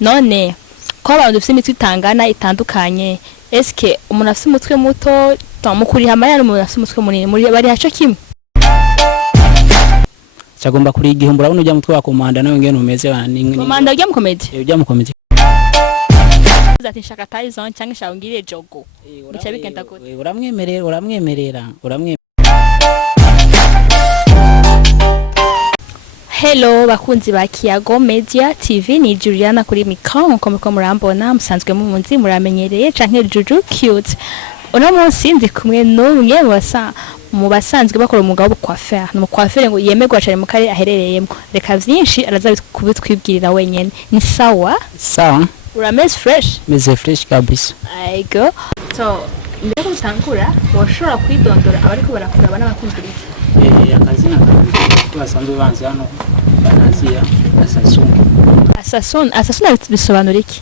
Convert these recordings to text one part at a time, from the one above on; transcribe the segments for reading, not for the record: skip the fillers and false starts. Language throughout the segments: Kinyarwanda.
none ko abantu dufite imitwe itangana itandukanye eske umuntu afite umutwe muto tamukuri hamaya n'umuntu afite umutwe munini muri bari haco kimwe cyagomba kuri igihumbi urabona ujya mutwe wa komanda nawe ngene umeze bana komanda ujya mu comedy ujya mu comedy uzati nshaka Tyson cyangwa shawungire Jogo bica bigenda gute uramwemerera Hello bakunzi ba Kiyago Media TV ni Juliana kuri micro nko murambona musanzwe mu munzi muramenyereye canke Juju cute uno munsi ndi kumwe n'umwe mu basanzwe bakora umugabo Coiffeur no Coiffeur ngo yemerwa cyane mu kare aherereyemo reka vyinshi araza kubitwibwirira wenyene ni sawa urameze fresh kabisa aigo so mbere gutangura washobora kwidondora abariko barakuraba n'abakumviriza akazina basanzwe banzi hano banazia Assassin bisobanura iki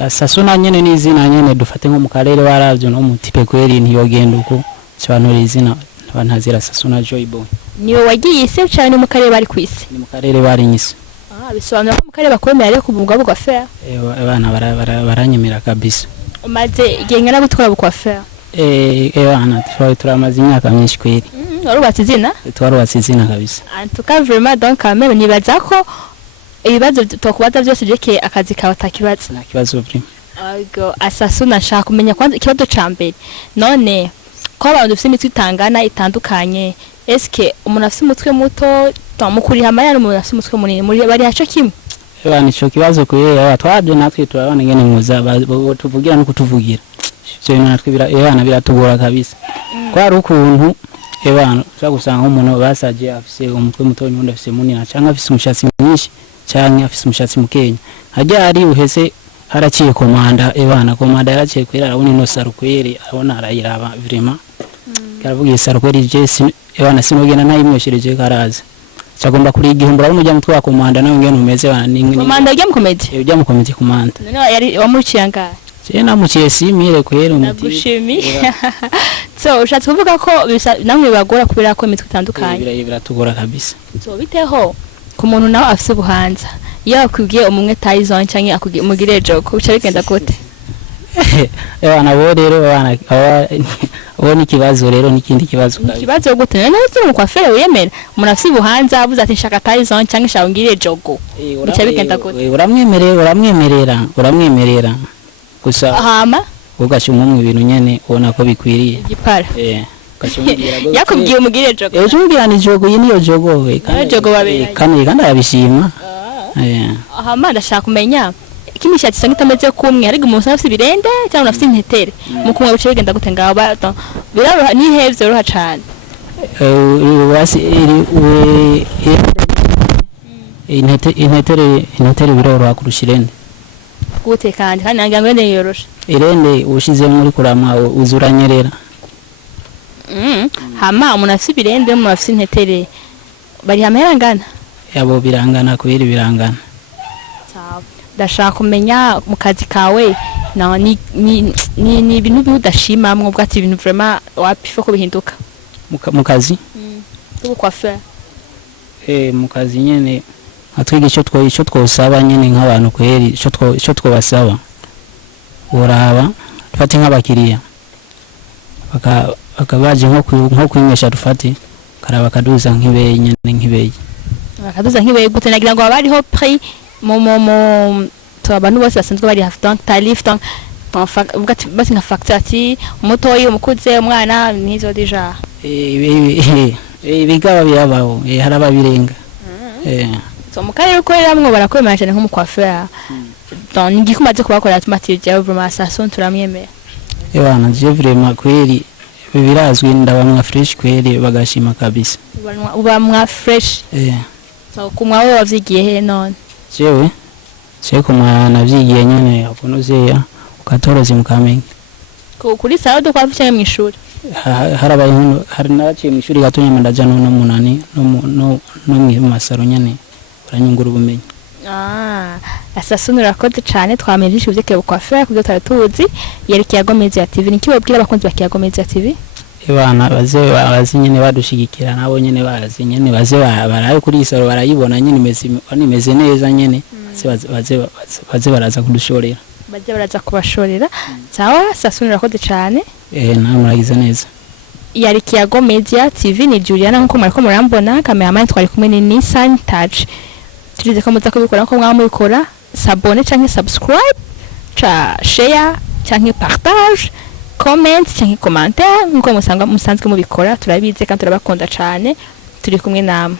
Assassin nyene ni izina nyene dufate nko mu karere baravyo no mu tipe kweri ntiyogenda uko sobanura izina bantazira Assassin Joy Boy niyo wagiye ise cyane mu karere bari kwisi ni mu karere bari nyise bisobanura ko mu karere bakomeye ari ku bugabo Coiffeur abana baranyemera kabisa umaze gengana gutwara Coiffeur bana turamaze imyaka myinshi kweri warubatse izina kabisa en tout cas vraiment donc même nibaza ko ibibazo twakubaza byose jeke akazi kawe takibaza nta kibazo vrimo aigo Assassin nashaka kumenya kwanza ikibazo cambere none ko abantu dufite imitwe itangana itandukanye eske umuntu afite umutwe muto tamukuri hamaya n'umuntu afite umutwe munini muri bari haco kimwe bana ico kibazo kuye twabyo natwe turabana ngene muza tuvugira no kutuvugira cyo natwe bana biratugora kabisa kwari ukuntu ebana cyagusanga umuntu basaje afise umutwe muto n'undi afise munini cyangwa afise umushatsi mwinshi cyangwa afise umushatsi mukenya hajya ari uhese haraciye komanda komanda yaraciye kwera arabona ino sarukwere abona arayiraba vrema karavuga sarukwere Jesse ebana sinogena nayimweshereje karaza cyagomba kuri igihumbi urabona ujya mutwe wa komanda nawe ngene umeze bana komanda ujya mu comedy ujya mu comedy komanda none yari wamuciye ngara cyena muciye simire kwera umuti nagushimiye so ushatse kuvuga ko namwe bagora kubera ko imitwe itandukanye biratugora kabisa so biteho ku muntu nawe afise Ubuhanza iyo akubwiye umwe Tyson cyangwa akugire Jogo uca bigenda gute bana bo rero bana abona ikibazo rero n'ikindi kibazo gute none turi mu Coiffeur wiyemera umuntu afise Ubuhanza avuze ati nshaka Tyson cyangwa shawungire Jogo uca bigenda gute uramwemerera gusa hama ugashimwa mu bintu nyene ubona ko bikwiriye gipara yakubwiye umugire Jogo ejo ni Jogo yiniyo Jogo Jogo babiri kandi abishima hama ndashaka kumenya kimishatsi sanga itameze kumwe ariko umuntu afite birende cyangwa afite intetere mu kumwe buce bigenda gute ngaho biraro ni hevye roha cyane intetere biroro akurushirende gute kandi nangira ngo ne yoroshe irende ushize muri kurama uzuranyerera hama umuntu afite birende umuntu afite intetere bari hamera ngana yabo birangana kubiri birangana ndashaka kumenya mu kazi kawe ni ibintu bidashimamwe ubwati ibintu vraiment wapifo ko bihinduka mu kazi ubu Coiffeur mu kazi nyene atwiga ico twosaba nyene nk'abantu kweri ico twobasaba uraba dufate nk'abakiriya bakabaje nko kwimesha dufate karaba kaduza nk'ibeye nyene nk'ibeye bakaduza nk'ibeye gute nagira ngo abariho prix mo to abantu bose basanzwe bari hafi donc tarif donc basi nka facture ati umutoyi umukuze umwana nizo deja bigaba birabaho haraba birenga so mukare ukoreramwe barakwemera cyane nko mu Coiffeur donc ngikumaze kubakora automatique vraiment Assassin turamyemera bana je vraiment kweri birazwi ndabamwa fresh kweri bagashima kabisa ubamwa fresh so kumwawe wavyigiye he none jewe ko mwana vyigiye nyene akunozeya ukatoroze mukamenge kuri sawa do kwafisha mu ishuri harabaye hari naciye mu ishuri gatonya mandaja no munani no mu masaro nyene uranyungura ubumenyi Assassin urakoze cyane twamenyesha uvyeke Coiffeur kubyo taratuzi yari Kiyago Media TV niki wabwira abakunzi ba Kiyago Media TV ebana baze nyene badushigikira nabo nyene bazi nyene baze baraye kuri isaro barayibona nyene imeze neza nyene baze baraza kudushorera baje baraza kubashorera sawa sasunira kode cyane nawe muragize neza yari Kiyago Media TV ni Juliana nkuko murako murambona cameraman twari kumwe ni Nissan Touch turize ko muza kubikora ko mwamubikora s'abonner canke subscribe share canke partage comment canke commentaire nkuko musanzwe mubikora turabize kandi turabakunda cyane turi kumwe namwe